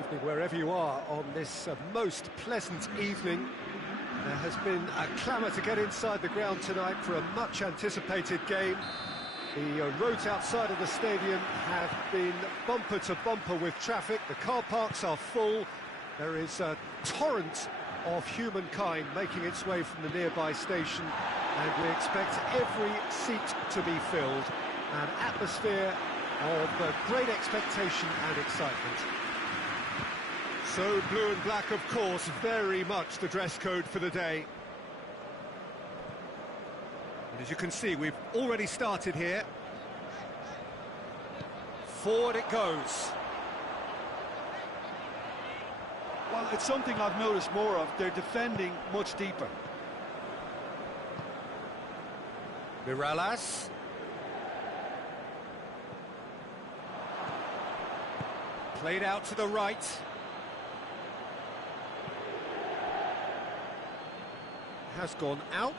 Evening wherever you are on this most pleasant evening. There has been a clamour to get inside the ground tonight for a much anticipated game. The roads outside of the stadium have been bumper to bumper with traffic. The car parks are full. There is a torrent of humankind making its way from the nearby station, and we expect every seat to be filled. An atmosphere of great expectation and excitement. So blue and black, of course, very much the dress code for the day. And as you can see, we've already started here. Forward it goes. Well, it's something I've noticed more of. They're defending much deeper. Mirallas. Played out to the right. Has gone out.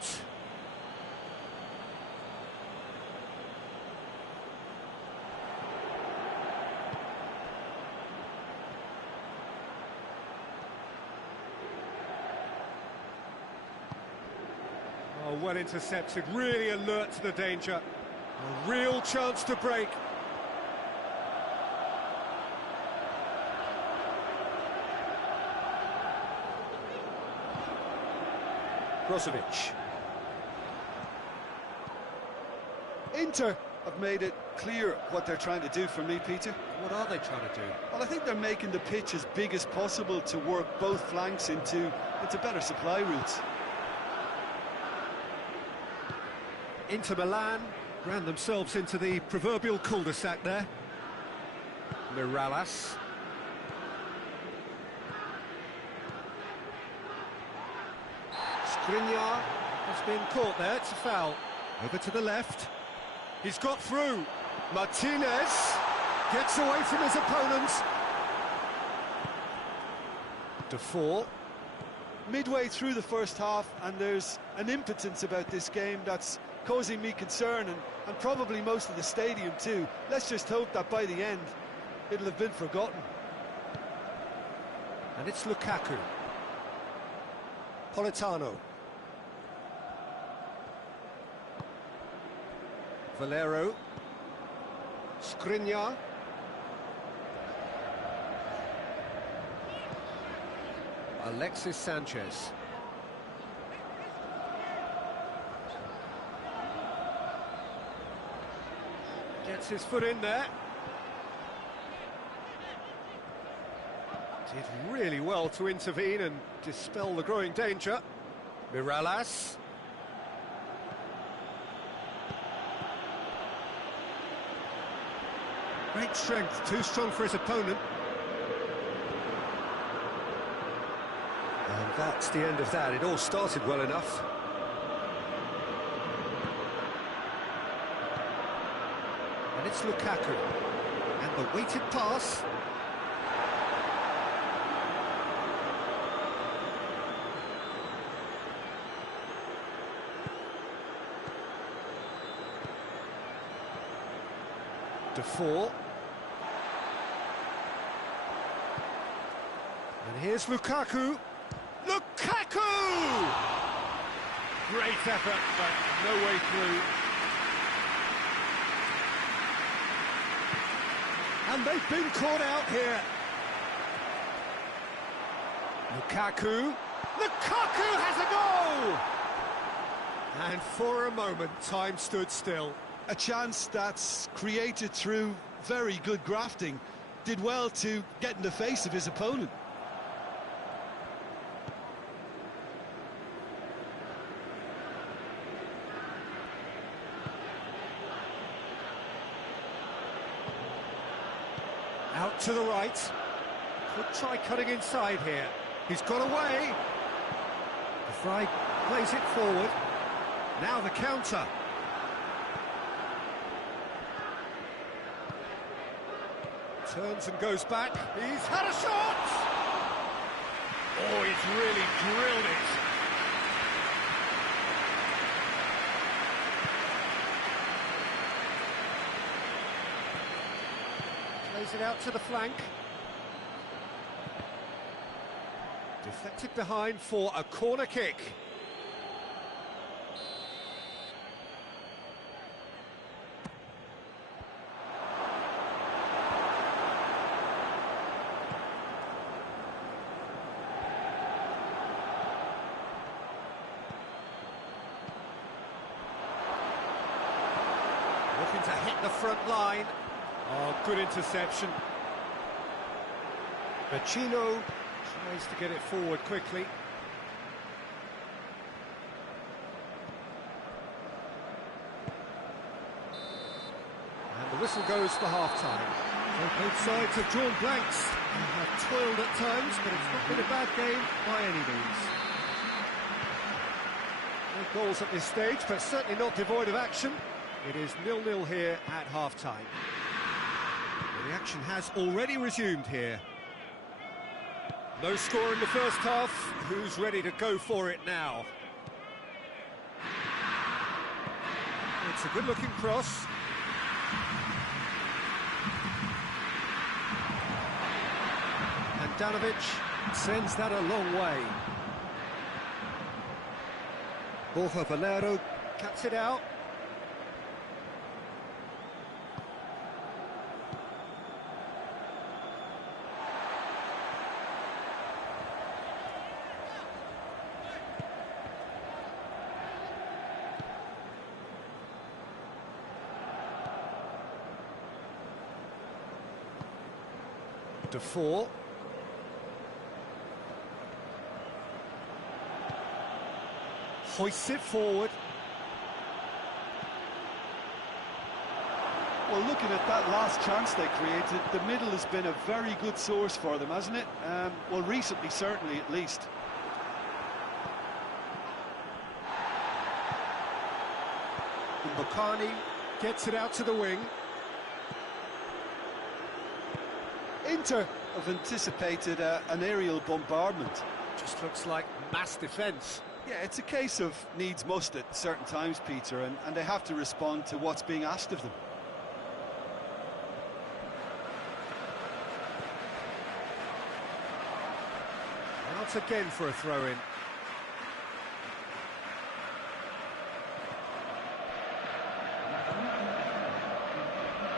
Oh, well intercepted, really alert to the danger. A real chance to break. Brozovic. Inter have made it clear what they're trying to do for me, Peter. What are they trying to do? Well, I think they're making the pitch as big as possible to work both flanks into better supply routes. Inter Milan ran themselves into the proverbial cul-de-sac there. Mirallas. Skriniar has been caught there, it's a foul. Over to the left. He's got through. Martinez gets away from his opponents. Defour. Midway through the first half, and there's an impotence about this game that's causing me concern, and probably most of the stadium too. Let's just hope that by the end, it'll have been forgotten. And it's Lukaku. Politano. Valero. Skriniar. Alexis Sanchez. Gets his foot in there. Did really well to intervene and dispel the growing danger. Mirallas. Great strength, too strong for his opponent. And that's the end of that. It all started well enough. And it's Lukaku. And the weighted pass. Defour. And here's Lukaku. Lukaku! Great effort, but no way through. And they've been caught out here. Lukaku. Lukaku has a goal! And for a moment, time stood still. A chance that's created through very good grafting. Did well to get in the face of his opponent. Out to the right. Could try cutting inside here. He's got away. The Fry plays it forward. Now the counter. Turns and goes back. He's had a shot! Oh, he's really drilled it. Plays it out to the flank. Deflected behind for a corner kick. Looking to hit the front line. Oh, good interception. Vecino tries to get it forward quickly. And the whistle goes for half-time. So both sides have drawn blanks and have toiled at times, but it's not been a bad game by any means. No goals at this stage, but certainly not devoid of action. It is 0-0 here at half-time. The action has already resumed here. No score in the first half. Who's ready to go for it now? It's a good-looking cross. And Danovic sends that a long way. Borja Valero cuts it out. Defour. Hoists it forward. Well, looking at that last chance they created, the middle has been a very good source for them, hasn't it? Well, recently, certainly, at least. Mbokani gets it out to the wing. Inter have anticipated an aerial bombardment. Just looks like mass defence. Yeah, it's a case of needs must at certain times, Peter, and they have to respond to what's being asked of them. Out again for a throw-in.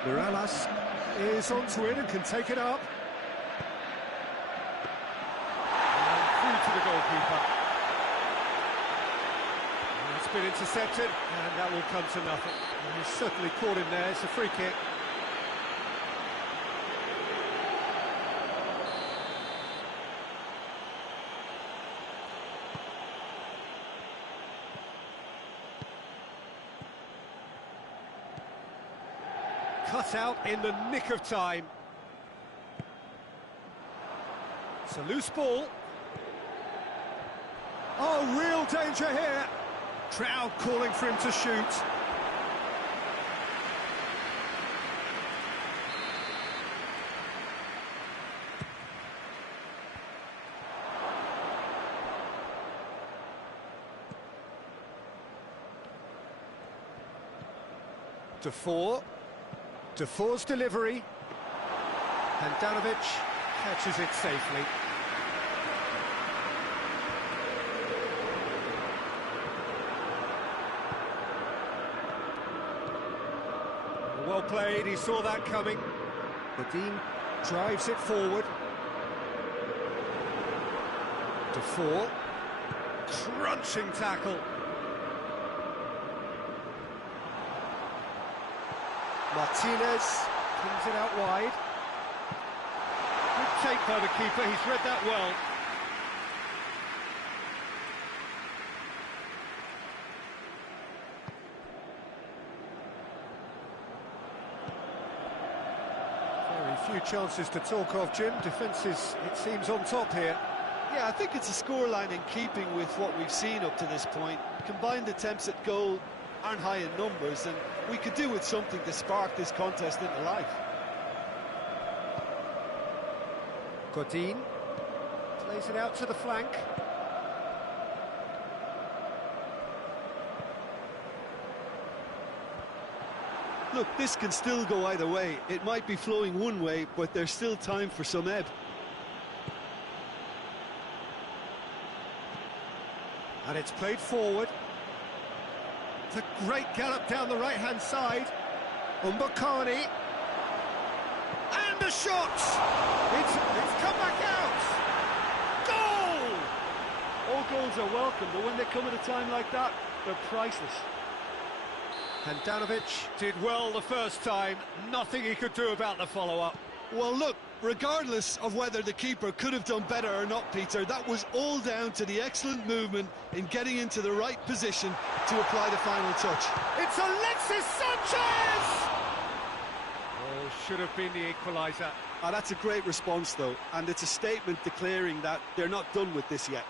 Mirallas is onto it and can take it up. And through to the goalkeeper. And it's been intercepted, and that will come to nothing. And he's certainly caught him there. It's a free kick. Cut out in the nick of time. It's a loose ball. Oh, real danger here. Crowd calling for him to shoot. Defour's delivery, and Danovic catches it safely. Well played, he saw that coming. Godin drives it forward. Defour, crunching tackle. Martinez pings it out wide. Good take by the keeper, he's read that well. Very few chances to talk of, Jim. Defence is, it seems, on top here. Yeah, I think it's a scoreline in keeping with what we've seen up to this point. Combined attempts at goal aren't high in numbers, and we could do with something to spark this contest into life. Godin plays it out to the flank. Look, this can still go either way. It might be flowing one way, but there's still time for some ebb. And it's played forward. It's a great gallop down the right-hand side. Umbakani. And a shot! It's come back out! Goal! All goals are welcome, but when they come at a time like that, they're priceless. Handanovic did well the first time. Nothing he could do about the follow-up. Well, look, regardless of whether the keeper could have done better or not, Peter, that was all down to the excellent movement in getting into the right position to apply the final touch. It's Alexis Sanchez! Oh, should have been the equaliser. That's a great response, though, and it's a statement declaring that they're not done with this yet.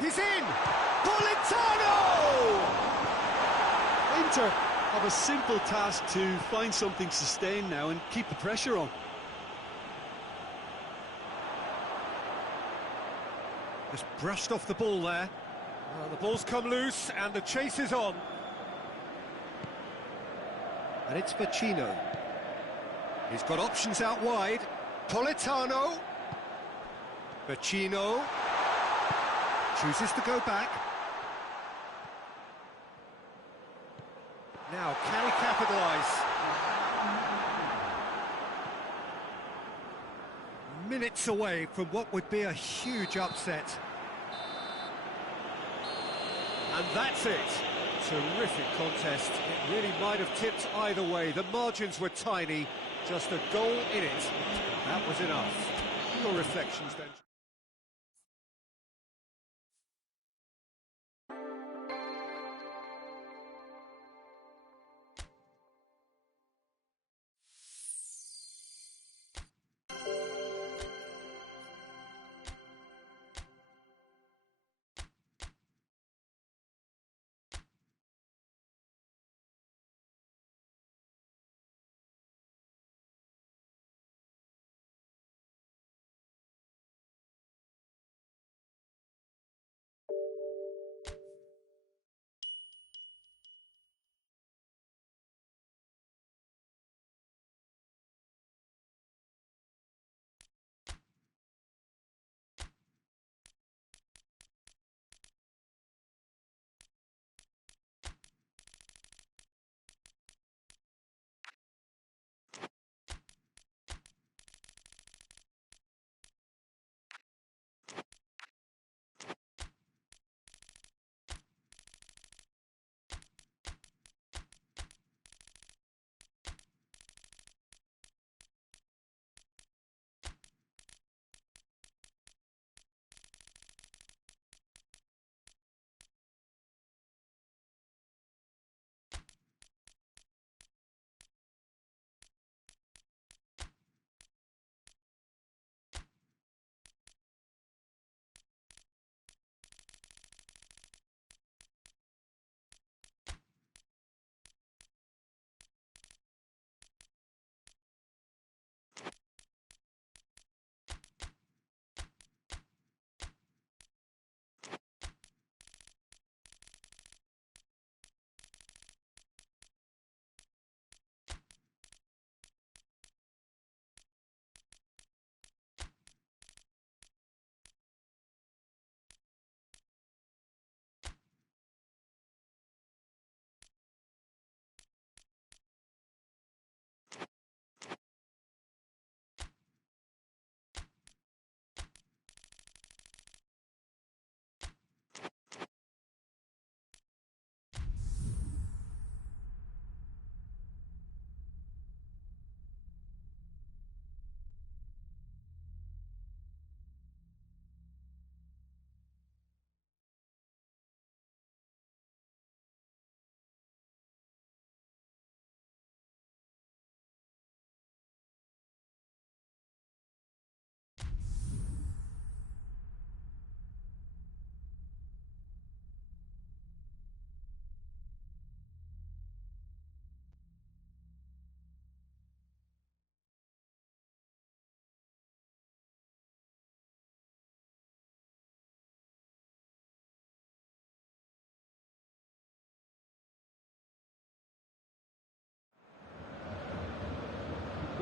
He's in! Politano! Inter have a simple task to find something sustained now and keep the pressure on. Just brushed off the ball there. Well, the ball's come loose and the chase is on. And it's Vecino. He's got options out wide. Politano. Vecino. Chooses to go back. Now, can he capitalise? Minutes away from what would be a huge upset. And that's it. Terrific contest. It really might have tipped either way. The margins were tiny. Just a goal in it. That was enough. Your reflections then.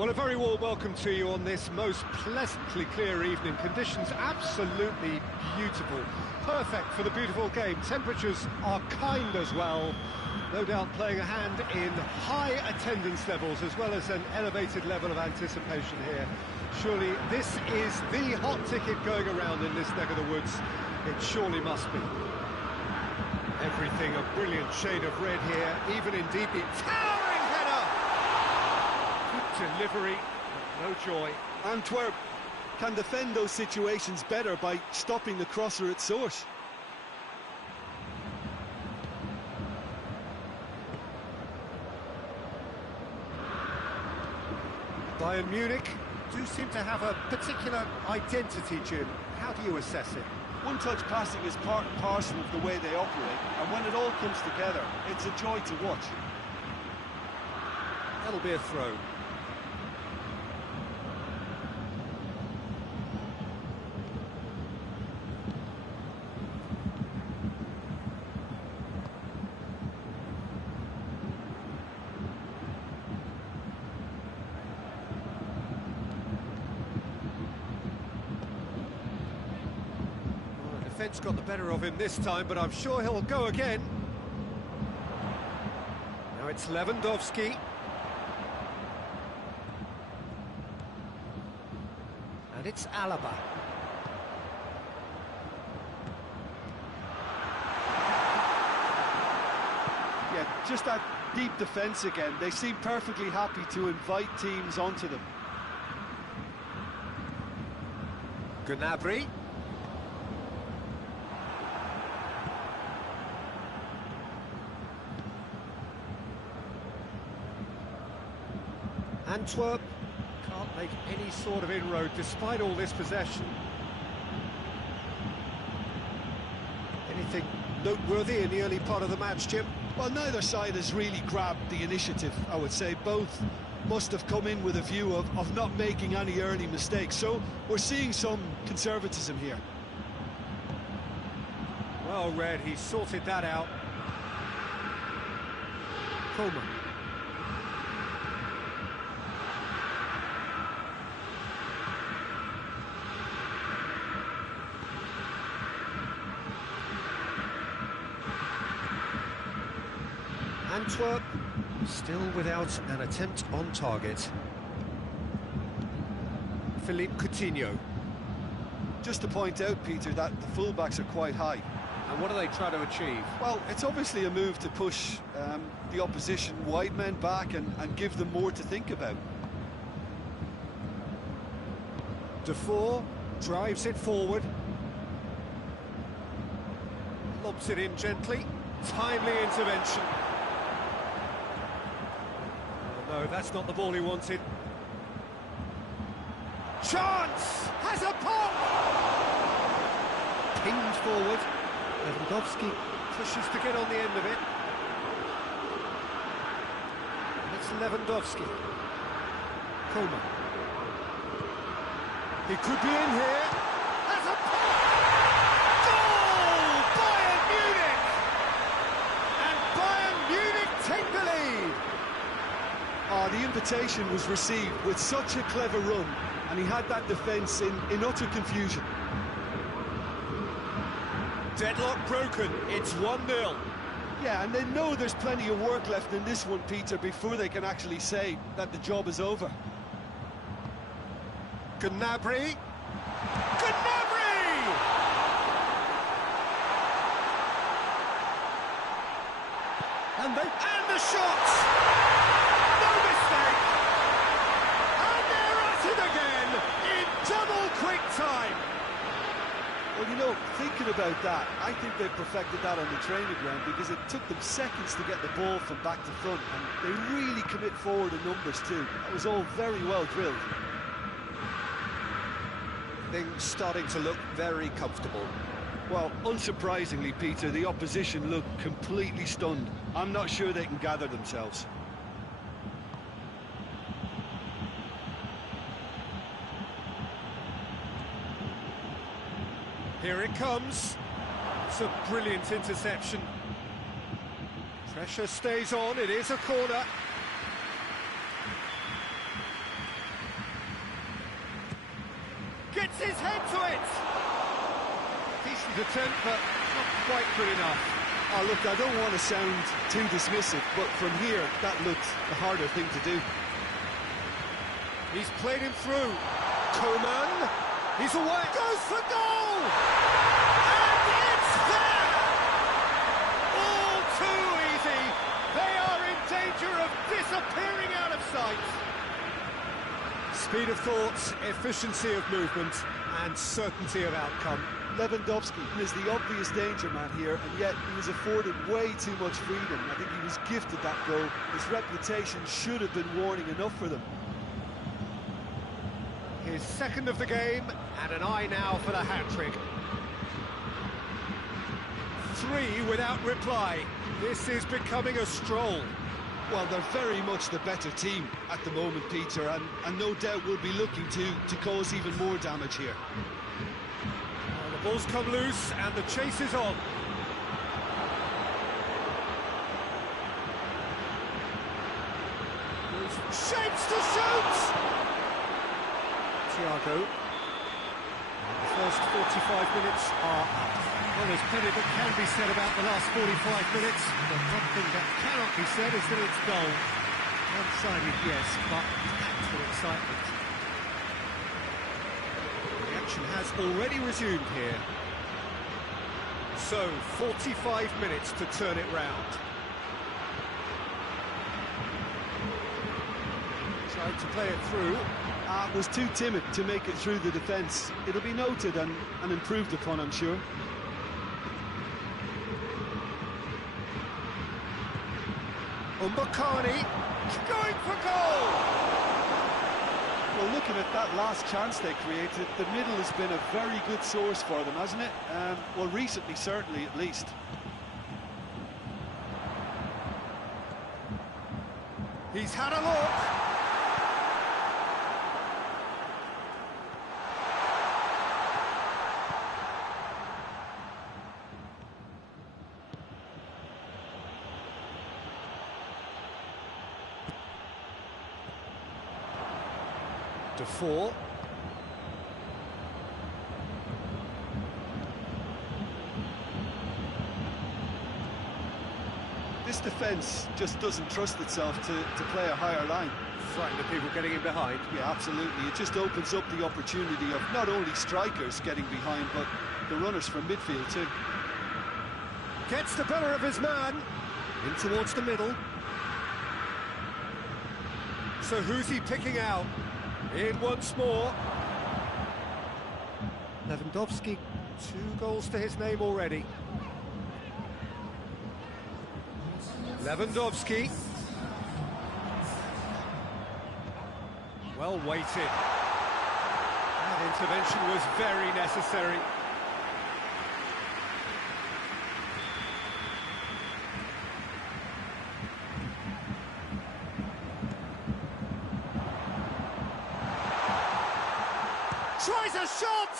Well, a very warm welcome to you on this most pleasantly clear evening. Conditions absolutely beautiful. Perfect for the beautiful game. Temperatures are kind as well. No doubt playing a hand in high attendance levels as well as an elevated level of anticipation here. Surely this is the hot ticket going around in this neck of the woods. It surely must be. Everything a brilliant shade of red here, even in deep. Towering header! Good delivery, but no joy. Antwerp can defend those situations better by stopping the crosser at source. Bayern Munich do seem to have a particular identity, Jim. How do you assess it? One-touch passing is part and parcel of the way they operate, and when it all comes together, it's a joy to watch. That'll be a throw. Defence got the better of him this time, but I'm sure he'll go again. Now it's Lewandowski. And it's Alaba. Yeah, just that deep defence again. They seem perfectly happy to invite teams onto them. Gnabry. Antwerp can't make any sort of inroad despite all this possession. Anything noteworthy in the early part of the match, Jim? Well, neither side has really grabbed the initiative, I would say. Both must have come in with a view of not making any early mistakes. So we're seeing some conservatism here. Well read, he sorted that out. Coleman. Antwerp still without an attempt on target. Philippe Coutinho. Just to point out, Peter, that the fullbacks are quite high. And what do they try to achieve? Well, it's obviously a move to push the opposition wide men back and give them more to think about. Defour drives it forward. Lobs it in gently. Timely intervention. No, that's not the ball he wanted. Chance! Has a pop! Pinged forward. Lewandowski pushes to get on the end of it. And it's Lewandowski. Coleman. He could be in here. Has a pop! Goal! Bayern Munich! And Bayern Munich take the lead! The invitation was received with such a clever run, and he had that defence in utter confusion. Deadlock broken, it's 1-0. Yeah, and they know there's plenty of work left in this one, Peter, before they can actually say that the job is over. Gnabry. Gnabry! And the shots! No mistake! And they're at it again in double quick time! Well, you know, thinking about that, I think they've perfected that on the training ground because it took them seconds to get the ball from back to front, and they really commit forward in numbers too. That was all very well drilled. Things starting to look very comfortable. Well, unsurprisingly, Peter, the opposition look completely stunned. I'm not sure they can gather themselves. Here it comes. It's a brilliant interception. Pressure stays on, it is a corner. Gets his head to it! Decent attempt, but not quite good enough. Oh, look, I don't want to sound too dismissive, but from here, that looked the harder thing to do. He's played him through. Coman, he's away. Goes for goal! And it's there! All too easy. They are in danger of disappearing out of sight. Speed of thought, efficiency of movement, and certainty of outcome. Lewandowski is the obvious danger man here, and yet he was afforded way too much freedom. I think he was gifted that goal. His reputation should have been warning enough for them. His second of the game, and an eye now for the hat-trick. 3 without reply. This is becoming a stroll. Well, they're very much the better team at the moment, Peter, and no doubt will be looking to cause even more damage here. The ball's come loose, and the chase is on. Shapes to shoot! Thiago. The first 45 minutes are up. Well, there's plenty that can be said about the last 45 minutes, but one thing that cannot be said is that it's dull. One-sided, yes, but packed with excitement. The action has already resumed here. So, 45 minutes to turn it round. Tried to play it through. Was too timid to make it through the defence. It'll be noted and improved upon, I'm sure. Mbakani going for goal! Well, looking at that last chance they created, the middle has been a very good source for them, hasn't it? Well, recently, certainly, at least. He's had a look. To 4. This defence just doesn't trust itself to play a higher line. Frightened of people getting in behind. Yeah, absolutely. It just opens up the opportunity of not only strikers getting behind, but the runners from midfield too. Gets the better of his man. In towards the middle. So who's he picking out? In once more. Lewandowski, 2 goals to his name already. Lewandowski. Well weighted. That intervention was very necessary. Tries a shot!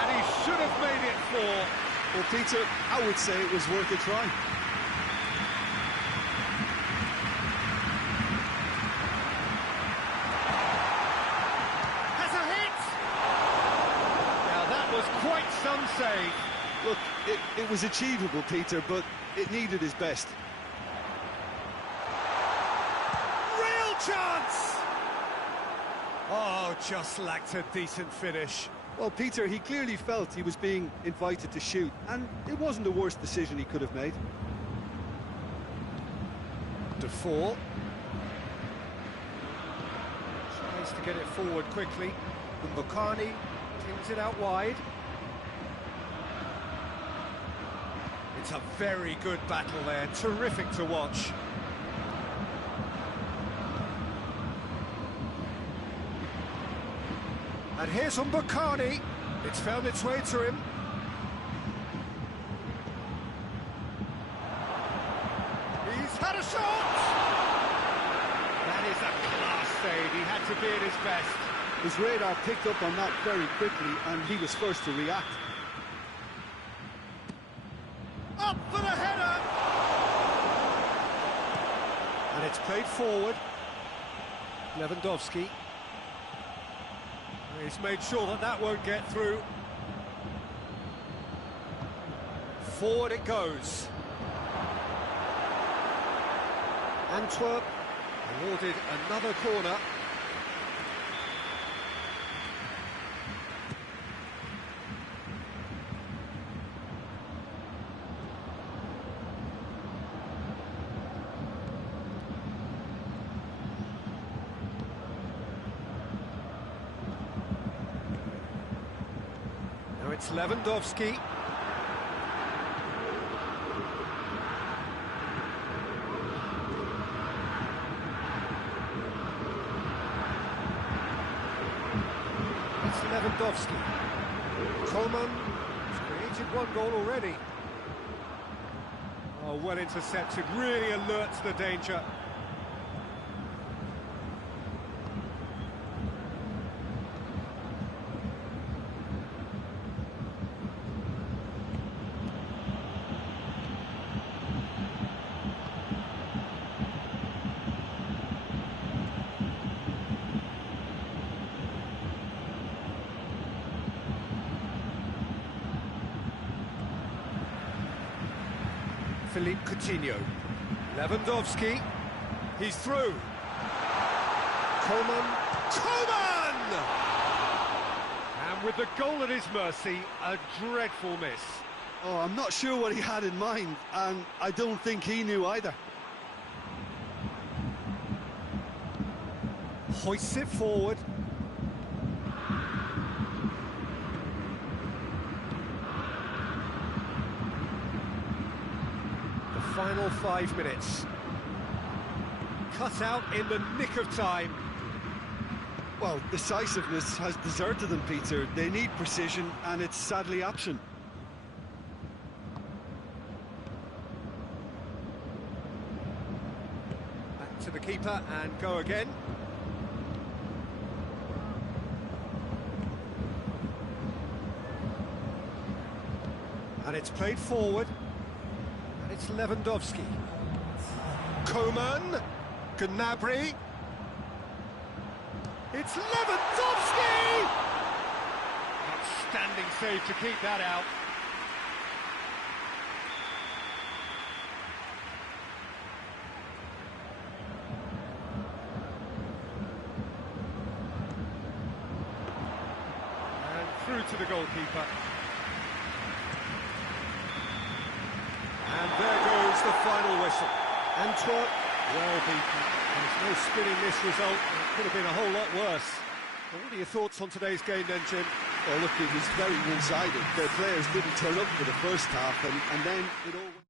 And he should have made it 4. Well, Peter, I would say it was worth a try. Has a hit! Now that was quite some save. Look, it was achievable, Peter, but it needed his best. Real chance! Oh, just lacked a decent finish. Well, Peter, he clearly felt he was being invited to shoot, and it wasn't the worst decision he could have made. To 4. Tries to get it forward quickly. Mbakani tins it out wide. It's a very good battle there, terrific to watch. And here's Mbakani. It's found its way to him. He's had a shot! That is a class save. He had to be at his best. His radar picked up on that very quickly, and he was first to react. Up for the header! And it's played forward. Lewandowski. He's made sure that that won't get through. Forward it goes. Antwerp awarded another corner. Now it's Lewandowski. Lewandowski. Coman has created one goal already. Oh, well intercepted, really alerts the danger. Philippe Coutinho. Lewandowski. He's through. Coman. And with the goal at his mercy, a dreadful miss. Oh, I'm not sure what he had in mind, and I don't think he knew either. Hoists it forward. Final 5 minutes. Cut out in the nick of time. Well, decisiveness has deserted them, Peter. They need precision, and it's sadly absent. Back to the keeper and go again. And it's played forward. It's Lewandowski. Coman. Gnabry. It's Lewandowski! Outstanding save to keep that out. And through to the goalkeeper. And there goes the final whistle. Antwerp, well beaten. There's no spinning this result. It could have been a whole lot worse. Well, what are your thoughts on today's game then, Jim? Well, look, it was very one-sided. Their players didn't turn up for the first half, and then it all went...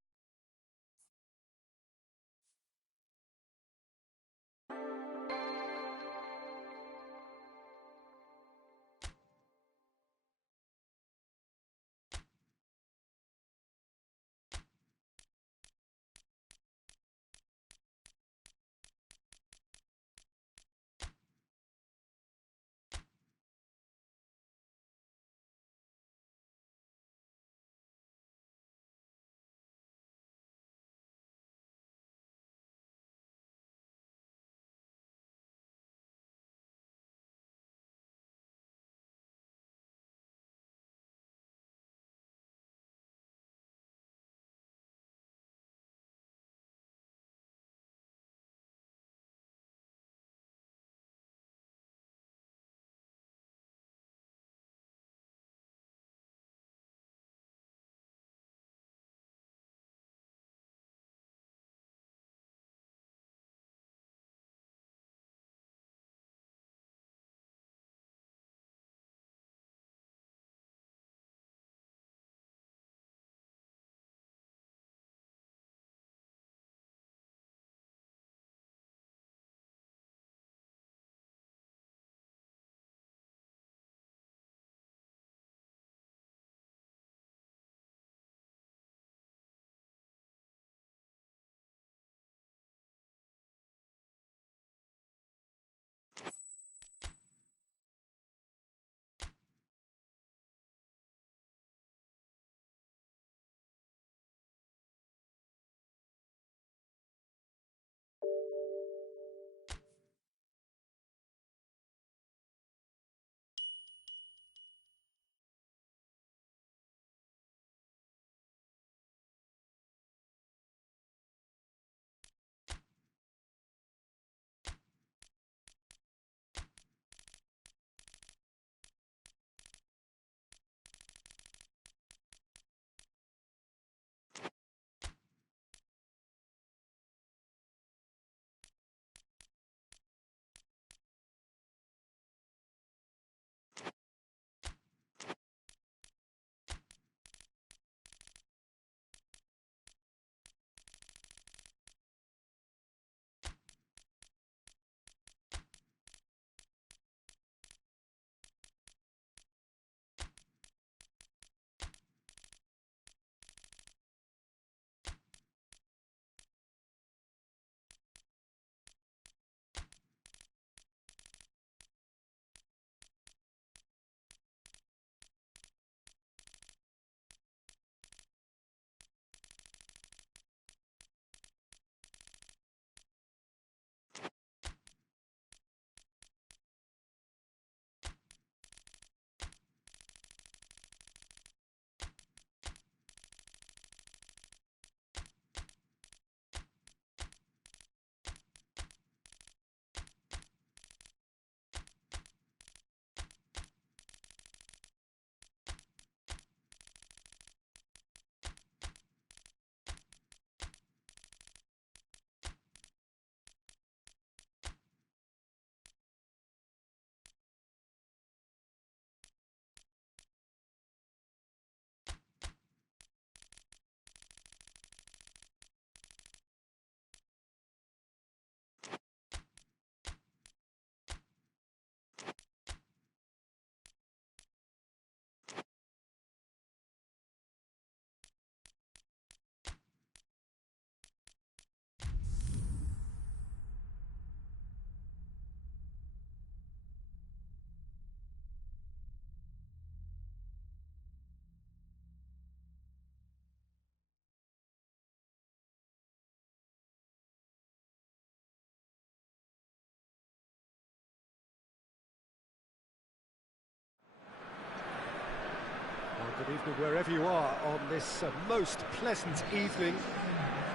Evening, wherever you are on this most pleasant evening.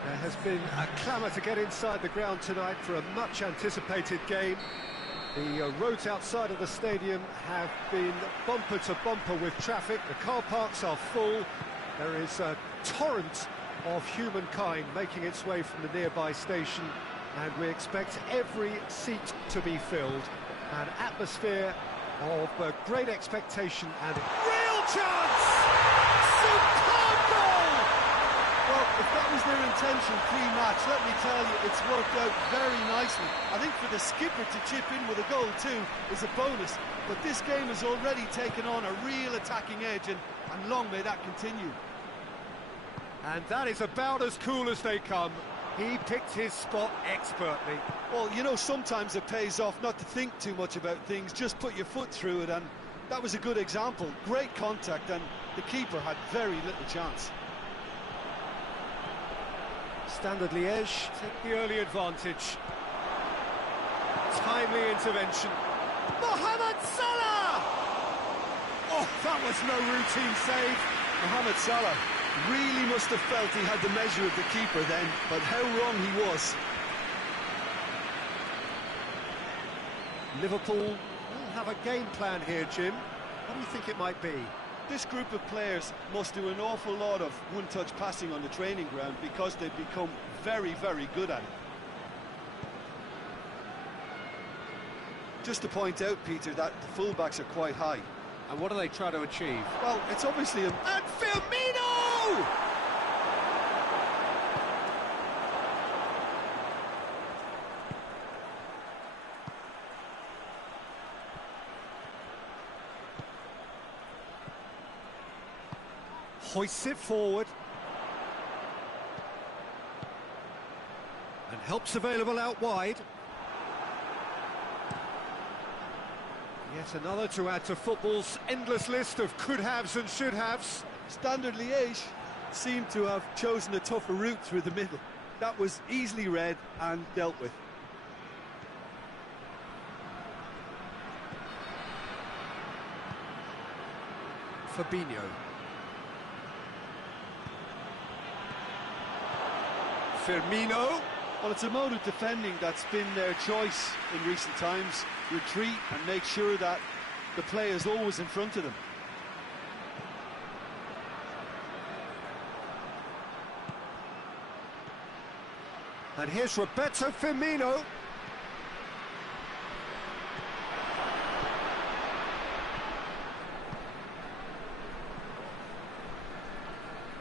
There has been a clamour to get inside the ground tonight for a much anticipated game. The roads outside of the stadium have been bumper to bumper with traffic. The car parks are full. There is a torrent of humankind making its way from the nearby station, and we expect every seat to be filled. An atmosphere of great expectation and real chance! Superb goal! Well, if that was their intention pre-match, let me tell you, it's worked out very nicely. I think for the skipper to chip in with a goal too is a bonus, but this game has already taken on a real attacking edge, and long may that continue. And that is about as cool as they come. He picked his spot expertly. Well, you know, sometimes it pays off not to think too much about things, just put your foot through it, and that was a good example. Great contact, and the keeper had very little chance. Standard Liège take the early advantage. Timely intervention. Mohamed Salah! Oh, that was no routine save. Mohamed Salah really must have felt he had the measure of the keeper then, but how wrong he was. Liverpool will have a game plan here, Jim. What do you think it might be? This group of players must do an awful lot of one-touch passing on the training ground because they've become very, very good at it. Just to point out, Peter, that the fullbacks are quite high. And what do they try to achieve? Well, it's obviously a... And Firmino! Hoists it forward. And help's available out wide. Yet another to add to football's endless list of could-haves and should-haves. Standard Liège seemed to have chosen a tougher route through the middle. That was easily read and dealt with. Fabinho. Firmino. Well, it's a mode of defending that's been their choice in recent times. Retreat and make sure that the play is always in front of them. And here's Roberto Firmino.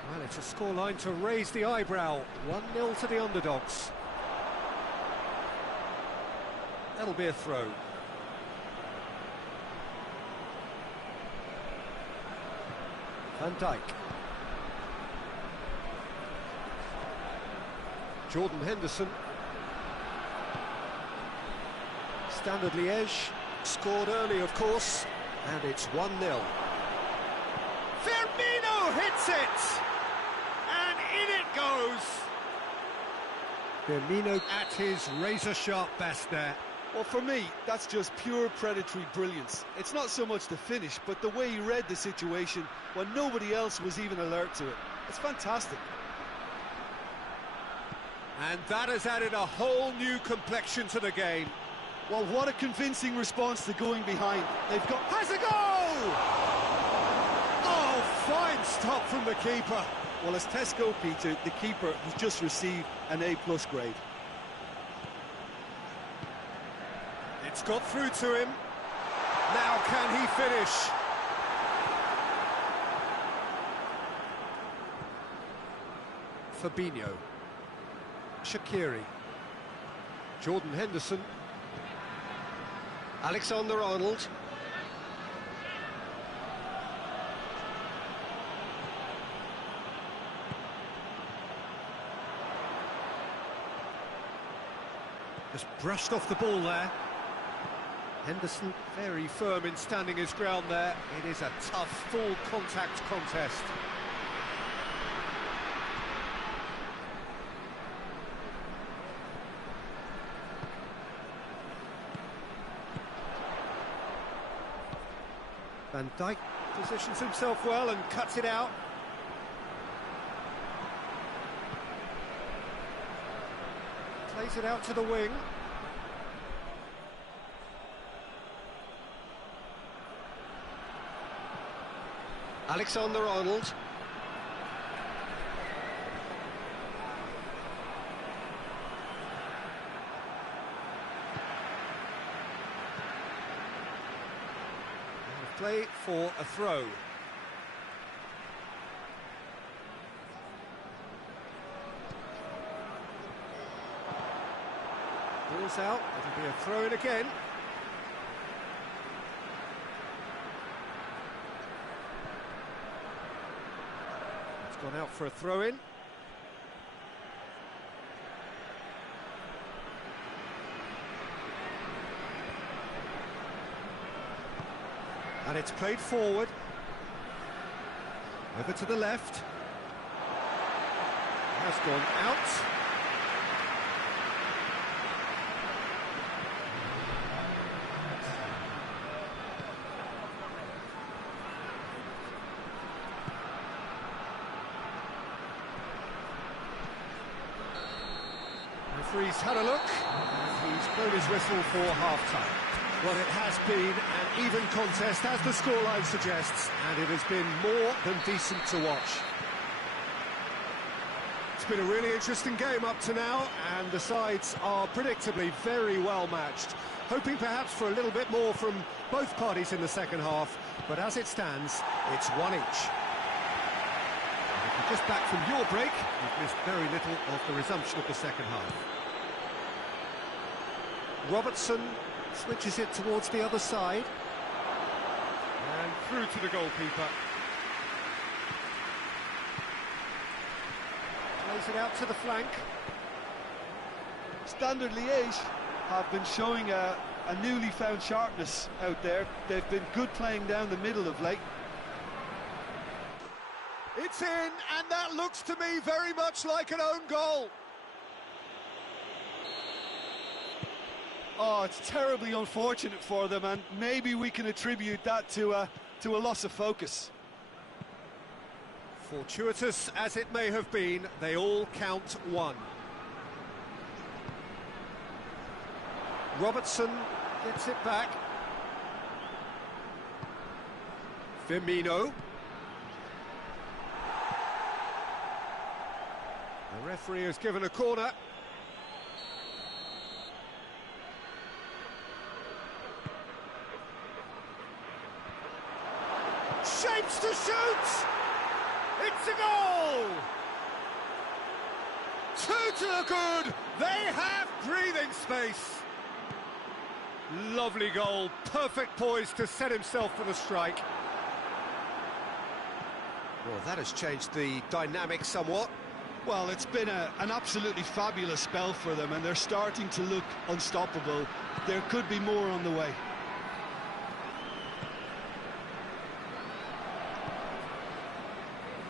Well, it's a scoreline to raise the eyebrow. 1-0 to the underdogs. That'll be a throw. Van Dijk. Jordan Henderson. Standard Liège scored early, of course, and it's 1-0. Firmino hits it! And in it goes! Firmino at his razor-sharp best there. Well, for me, that's just pure predatory brilliance. It's not so much the finish, but the way he read the situation when nobody else was even alert to it. It's fantastic. And that has added a whole new complexion to the game. Well, what a convincing response to going behind. They've got... Has a goal! Oh, fine stop from the keeper. Well, as Tesco, Peter, the keeper has just received an A+ grade. It's got through to him. Now can he finish? Fabinho. Shaqiri. Jordan Henderson. Alexander-Arnold. Just brushed off the ball there. Henderson very firm in standing his ground there. It is a tough, full contact contest. Van Dijk Positions himself well and cuts it out. Plays it out to the wing. Alexander-Arnold. Play for a throw. Ball's out, it'll be a throw-in again. It's gone out for a throw-in. And it's played forward. Over to the left. Has gone out. Referee's had a look, and he's blown his whistle for half-time. Well, it has been an even contest, as the scoreline suggests, and it has been more than decent to watch. It's been a really interesting game up to now, and the sides are predictably very well matched. Hoping perhaps for a little bit more from both parties in the second half, but as it stands, it's one each. If you're just back from your break, you've missed very little of the resumption of the second half. Robertson switches it towards the other side. And through to the goalkeeper. Plays it out to the flank. Standard Liège have been showing a newly found sharpness out there. They've been good playing down the middle of late. It's in, and that looks to me very much like an own goal. Oh, it's terribly unfortunate for them, and maybe we can attribute that to a loss of focus. Fortuitous as it may have been, they all count one. Robertson gets it back. Firmino. The referee has given a corner. Shapes to shoot! It's a goal! Two to the good! They have breathing space! Lovely goal, perfect poise to set himself for the strike. Well, that has changed the dynamic somewhat. Well, it's been an absolutely fabulous spell for them, and they're starting to look unstoppable. There could be more on the way.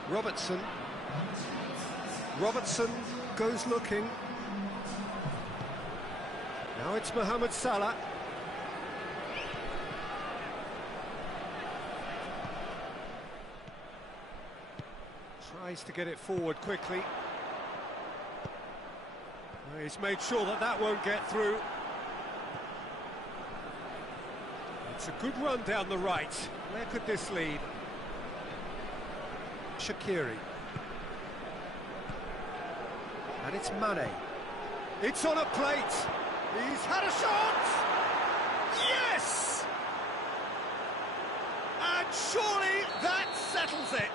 Robertson goes looking. Now it's Mohamed Salah. Tries to get it forward quickly. Well, he's made sure that that won't get through. It's a good run down the right. Where could this lead? Shaqiri. And it's Mane. It's on a plate. He's had a shot. Yes! And surely that settles it.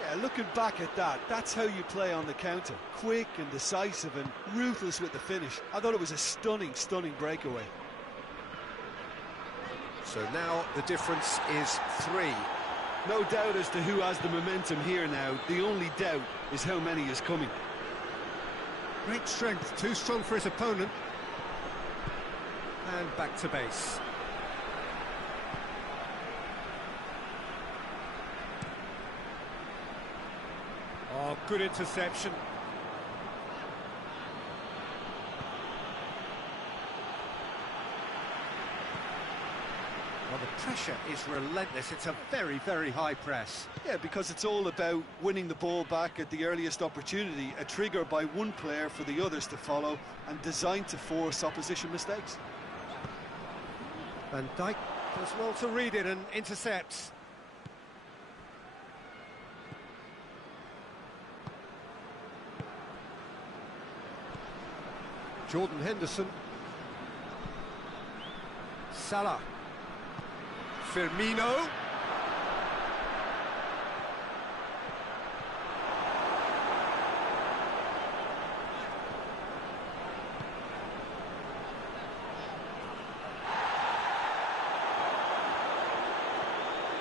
Yeah, looking back at that, that's how you play on the counter. Quick and decisive and ruthless with the finish. I thought it was a stunning, stunning breakaway. So now the difference is 3. No doubt as to who has the momentum here now. The only doubt is how many is coming. Great strength, too strong for his opponent. And back to base. Oh, good interception. Well, The pressure is relentless. It's a very, very high press. Yeah, because it's all about winning the ball back at the earliest opportunity, a trigger by one player for the others to follow, and designed to force opposition mistakes. Van Dijk does well to read it and intercepts. Jordan Henderson. Salah. Firmino.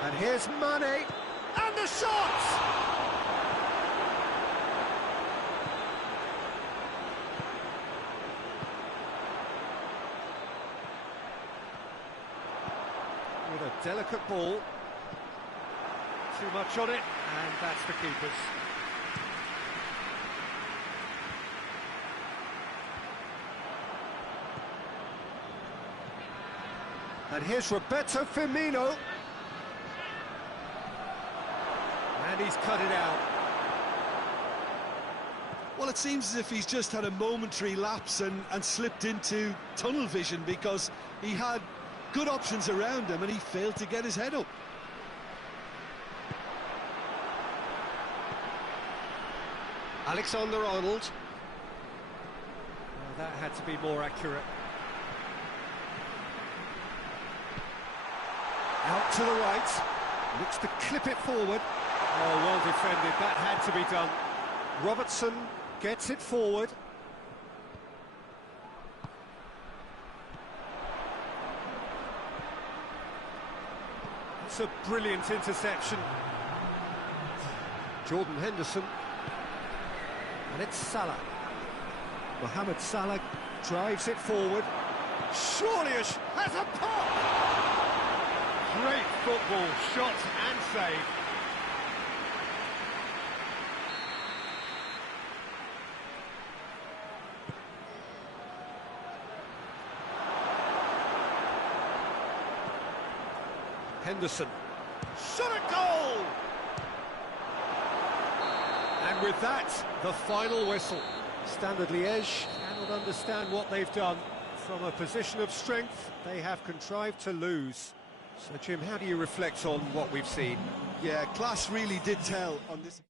And here's Mane. And the shot! With a delicate ball. Too much on it, and that's the keeper's. And here's Roberto Firmino. And he's cut it out. Well, it seems as if he's just had a momentary lapse and slipped into tunnel vision, because he had good options around him and he failed to get his head up. Alexander-Arnold. Well, that had to be more accurate. Out to the right. Looks to clip it forward. Oh, well defended. That had to be done. Robertson gets it forward. It's a brilliant interception. Jordan Henderson. And it's Salah. Mohamed Salah drives it forward. Surely has a pop! Great football, shot and save. Henderson. Shot at goal! And with that, the final whistle. Standard Liège cannot understand what they've done. From a position of strength, they have contrived to lose. So, Jim, how do you reflect on what we've seen? Yeah, class really did tell on this.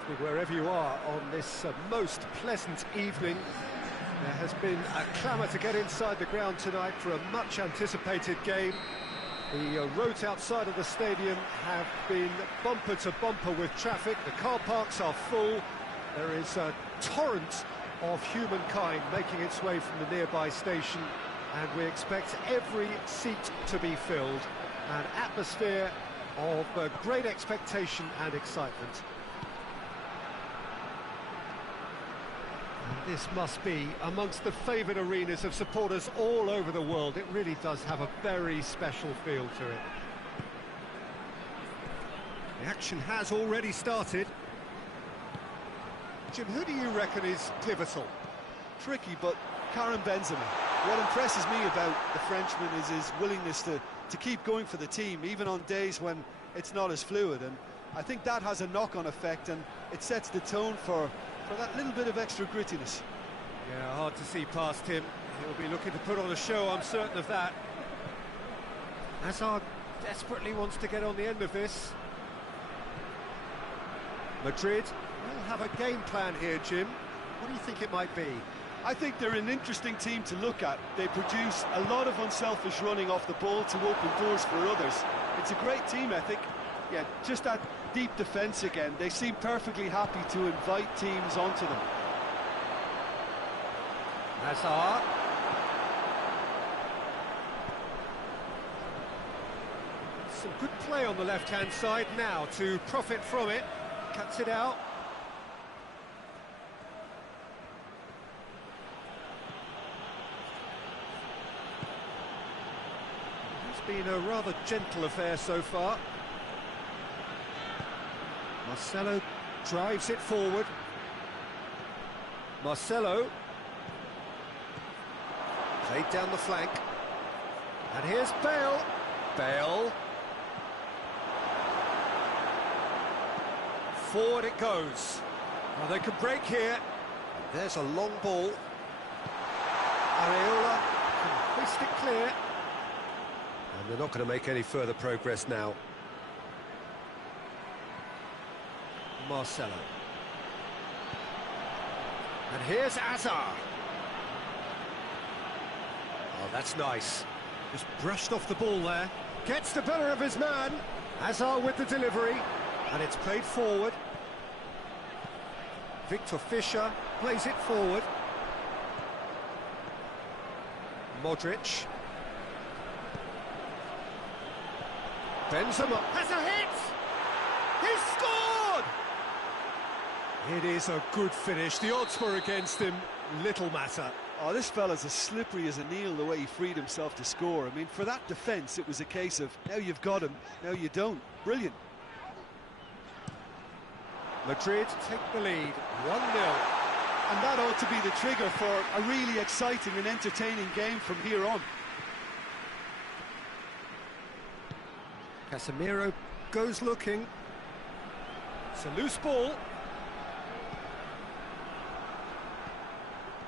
evening, wherever you are on this most pleasant evening. There has been a clamour to get inside the ground tonight for a much-anticipated game. The roads outside of the stadium have been bumper to bumper with traffic. The car parks are full. There is a torrent of humankind making its way from the nearby station, and we expect every seat to be filled. An atmosphere of great expectation and excitement. And this must be amongst the favoured arenas of supporters all over the world. It really does have a very special feel to it. The action has already started. Jim, who do you reckon is pivotal? Tricky, but Karim Benzema. What impresses me about the Frenchman is his willingness to keep going for the team, even on days when it's not as fluid, and I think that has a knock-on effect, and it sets the tone for that little bit of extra grittiness. Yeah, hard to see past him. He'll be looking to put on a show, I'm certain of that. Hazard desperately wants to get on the end of this. Madrid will have a game plan here, Jim. What do you think it might be? I think they're an interesting team to look at. They produce a lot of unselfish running off the ball to open doors for others. It's a great team ethic. Yeah, just that deep defence again. They seem perfectly happy to invite teams onto them. Hazard. Some good play on the left-hand side now to profit from it. Cuts it out. It's been a rather gentle affair so far. Marcelo drives it forward. Marcelo played down the flank. And here's Bale. Bale. Forward it goes. Well, they can break here. There's a long ball. Areola can hoist it clear. And they're not going to make any further progress now. Marcelo. And here's Hazard. Oh, that's nice. Just brushed off the ball there. Gets the better of his man. Hazard with the delivery. And it's played forward. Victor Fischer plays it forward. Modric. Benzema has a hit! He scored! It is a good finish. The odds were against him. Little matter. Oh, this fella's as slippery as a needle the way he freed himself to score. I mean, for that defence, it was a case of now you've got him, now you don't. Brilliant. Madrid take the lead, 1-0. And that ought to be the trigger for a really exciting and entertaining game from here on. Casemiro goes looking. It's a loose ball.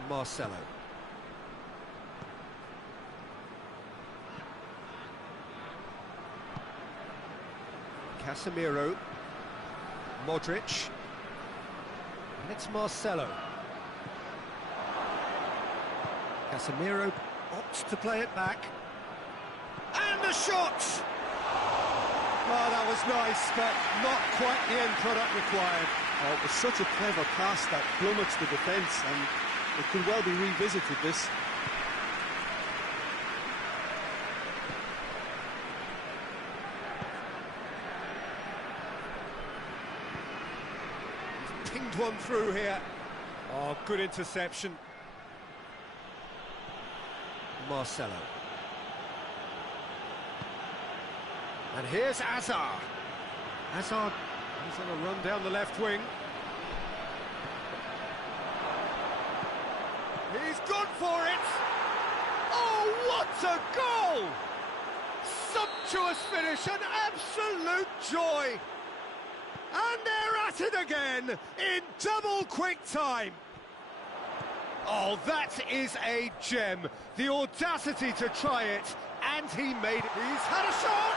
Marcelo. Casemiro. Modric. And it's Marcelo. Casemiro opts to play it back. And the shot! Oh, that was nice, but not quite the end product required. Oh, it was such a clever pass that flummoxed the defence, and it could well be revisited, this. Pinged one through here. Oh, good interception. Marcelo. And here's Hazard. Hazard is on a run down the left wing. He's gone for it! Oh, what a goal! Sumptuous finish, an absolute joy! And they're at it again, in double quick time! Oh, that is a gem. The audacity to try it, and he made it. He's had a shot!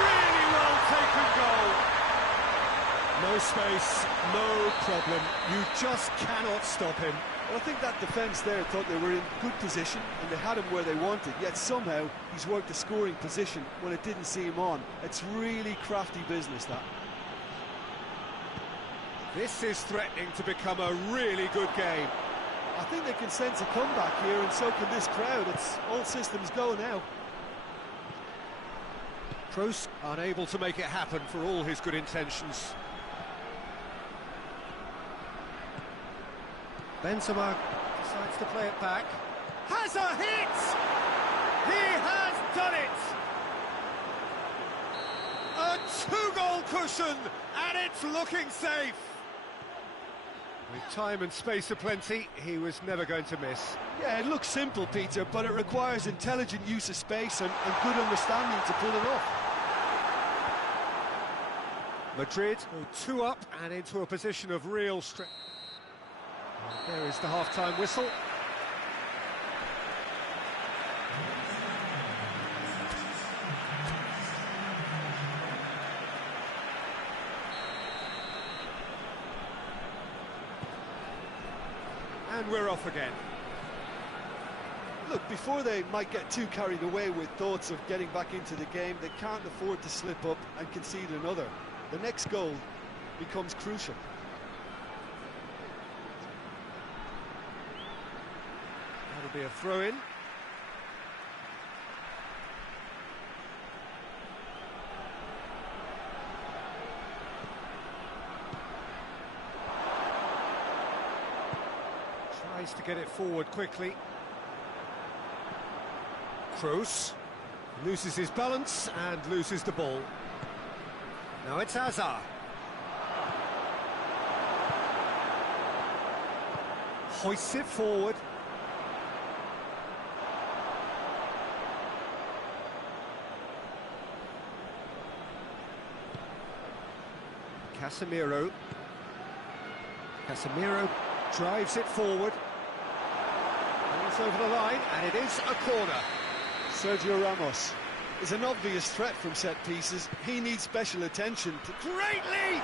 Really well taken goal. No space, no problem. You just cannot stop him. Well, I think that defence there thought they were in good position and they had him where they wanted, yet somehow he's worked a scoring position when it didn't see him on. It's really crafty business, that. This is threatening to become a really good game. I think they can sense a comeback here, and so can this crowd. It's all systems go now. Kroos unable to make it happen for all his good intentions. Benzema decides to play it back. Has a hit! He has done it! A two-goal cushion, and it's looking safe. With time and space aplenty, he was never going to miss. Yeah, it looks simple, Peter, but it requires intelligent use of space and good understanding to pull it off. Madrid go 2 up and into a position of real strength. There is the half-time whistle. And we're off again. Look, before they might get too carried away with thoughts of getting back into the game, they can't afford to slip up and concede another. The next goal becomes crucial. That'll be a throw-in. Tries to get it forward quickly. Kroos loses his balance and loses the ball. Now it's Hazard. Hoists it forward. Casemiro drives it forward. It's over the line, and it is a corner. Sergio Ramos is an obvious threat from set pieces. He needs special attention. Great leap!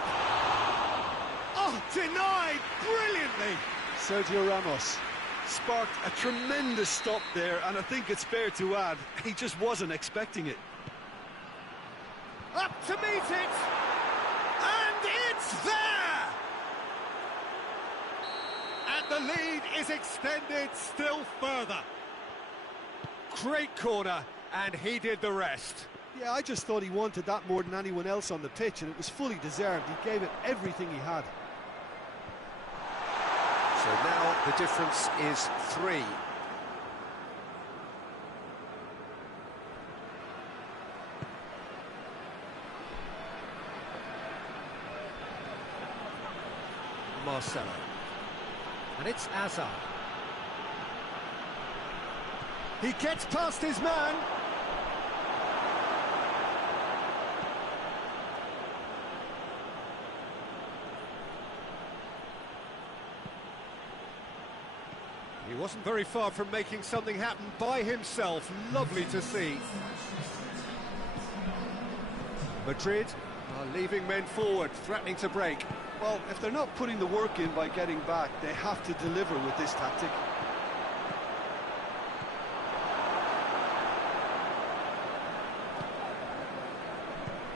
Oh, denied brilliantly! Sergio Ramos sparked a tremendous stop there, and I think it's fair to add, he just wasn't expecting it. Up to meet it! And it's there! And the lead is extended still further. Great corner, and he did the rest. Yeah, I just thought he wanted that more than anyone else on the pitch, and it was fully deserved. He gave it everything he had. So now the difference is 3. Marcelo. And it's Hazard. He gets past his man. He wasn't very far from making something happen by himself. Lovely to see. Madrid are leaving men forward, threatening to break. Well, if they're not putting the work in by getting back, they have to deliver with this tactic.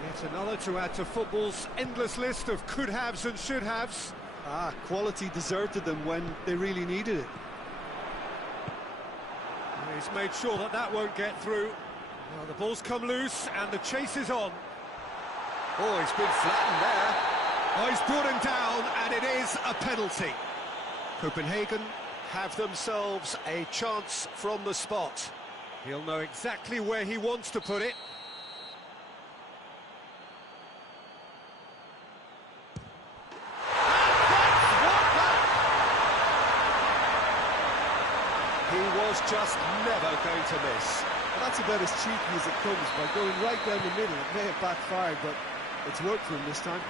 Yet another to add to football's endless list of could-haves and should-haves. Quality deserted them when they really needed it. He's made sure that that won't get through. Now the ball's come loose and the chase is on. Oh, he's been flattened there. Oh, he's brought him down, and it is a penalty. Copenhagen have themselves a chance from the spot. He'll know exactly where he wants to put it. He was just never going to miss. Well, that's about as cheeky as it comes. By going right down the middle, it may have backfired, but it's worked for him this time.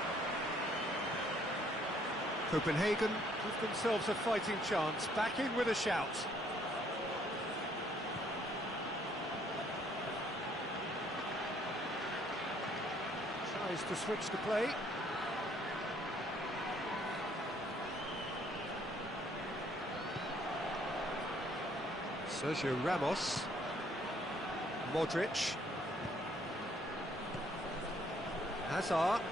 Copenhagen give themselves a fighting chance, back in with a shout. Tries to switch the play. Sergio Ramos. Modric. Hazard.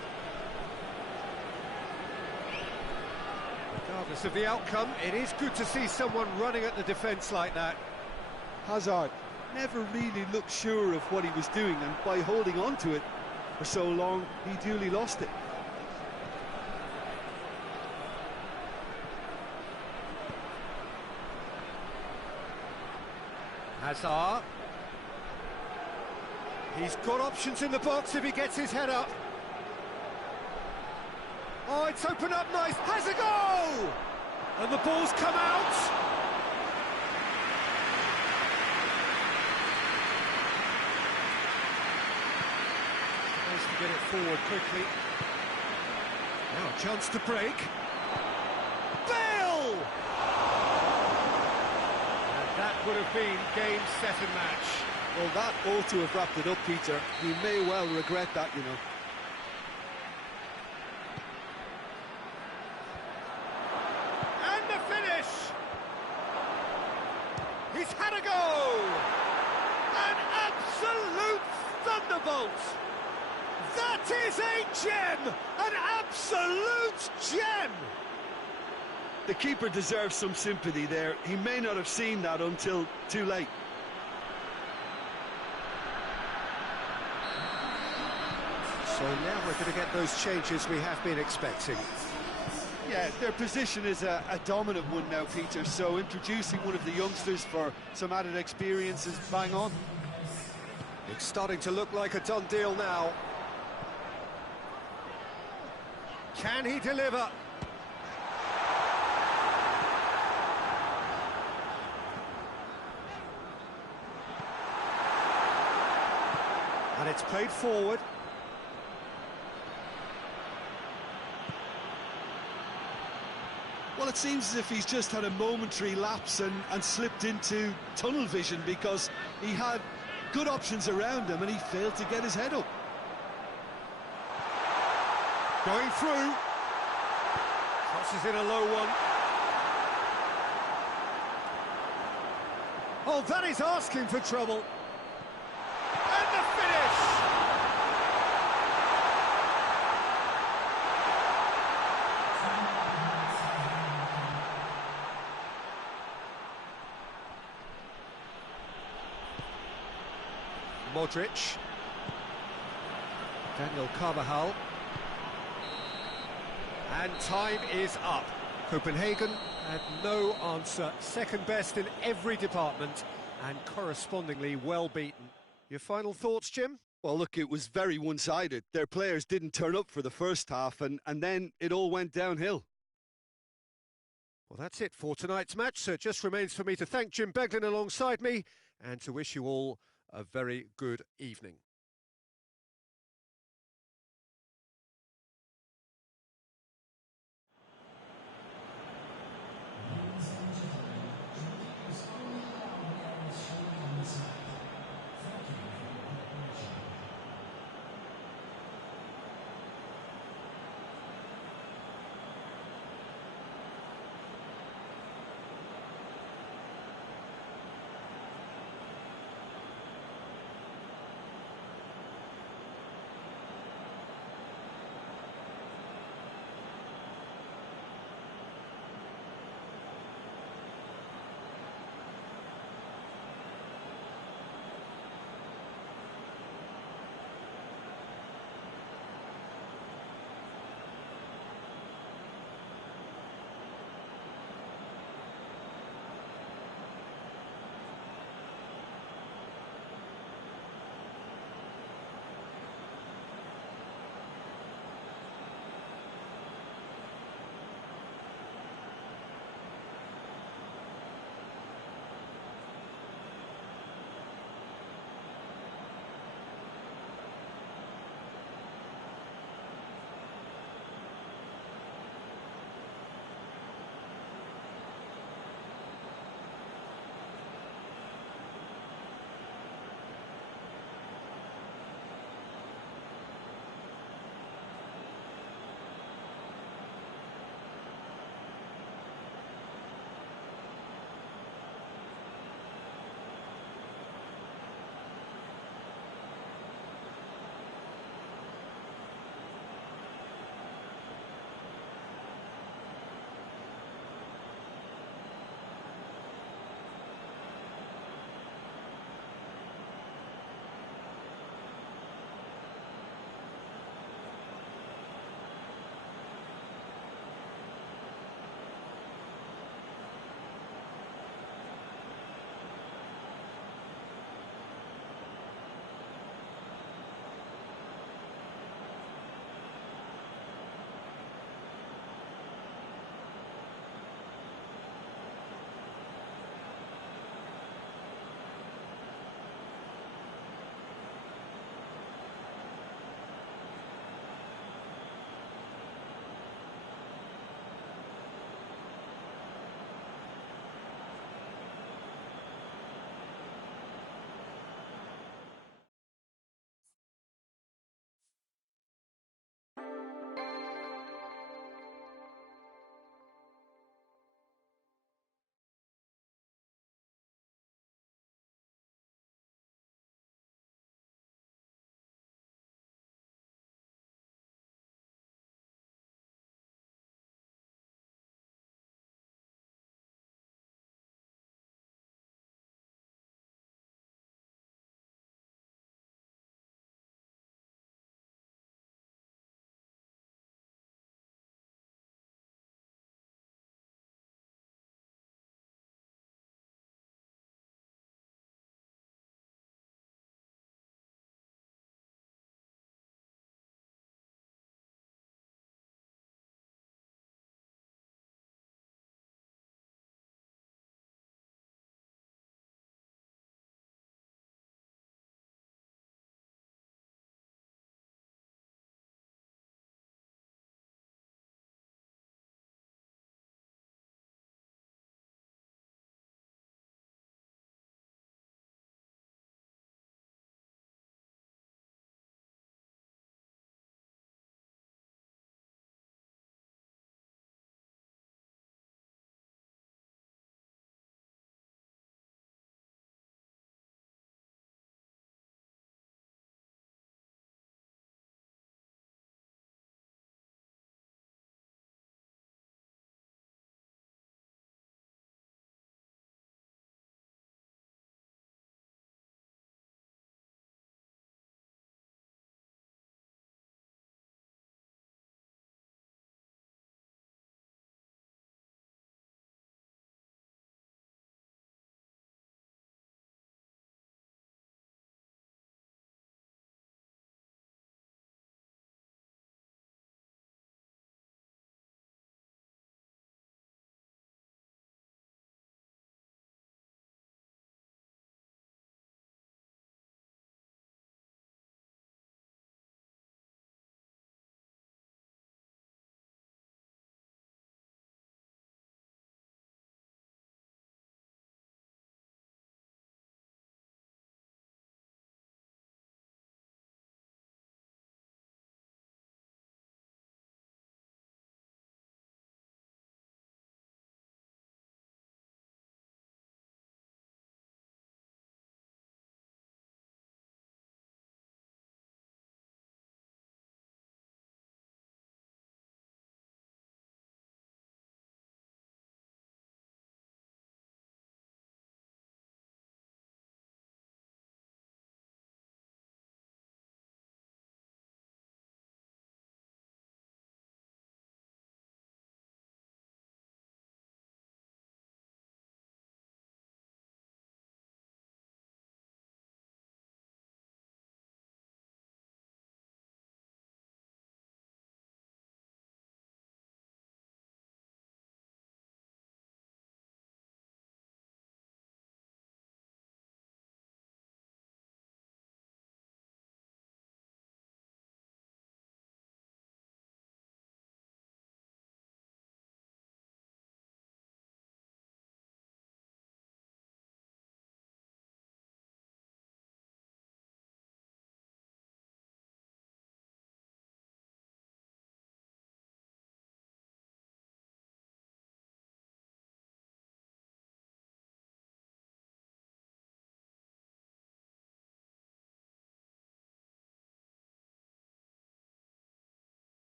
Regardless of the outcome, it is good to see someone running at the defence like that. Hazard never really looked sure of what he was doing, and by holding on to it for so long, he duly lost it. Hazard. He's got options in the box if he gets his head up. Oh, it's opened up nice. Has a goal! And the ball's come out. Nice to get it forward quickly. Now a chance to break. Bale! And that would have been game, set and match. Well, that ought to have wrapped it up, Peter. He may well regret that, you know. And the finish! He's had a go! An absolute thunderbolt! That is a gem! An absolute gem! The keeper deserves some sympathy there. He may not have seen that until too late. So now we're going to get those changes we have been expecting. Yeah, their position is a dominant one now, Peter, so introducing one of the youngsters for some added experience is bang on. It's starting to look like a done deal now. Can he deliver? And it's played forward. Well, it seems as if he's just had a momentary lapse and slipped into tunnel vision, because he had good options around him and he failed to get his head up. Going through. Crosses in a low one. Oh, that is asking for trouble. And the finish! Modric. Daniel Carvajal. And time is up. Copenhagen had no answer. Second best in every department and correspondingly well beaten. Your final thoughts, Jim? Well, look, it was very one-sided. Their players didn't turn up for the first half, and then it all went downhill. Well, that's it for tonight's match, so it just remains for me to thank Jim Beglin alongside me and to wish you all a very good evening.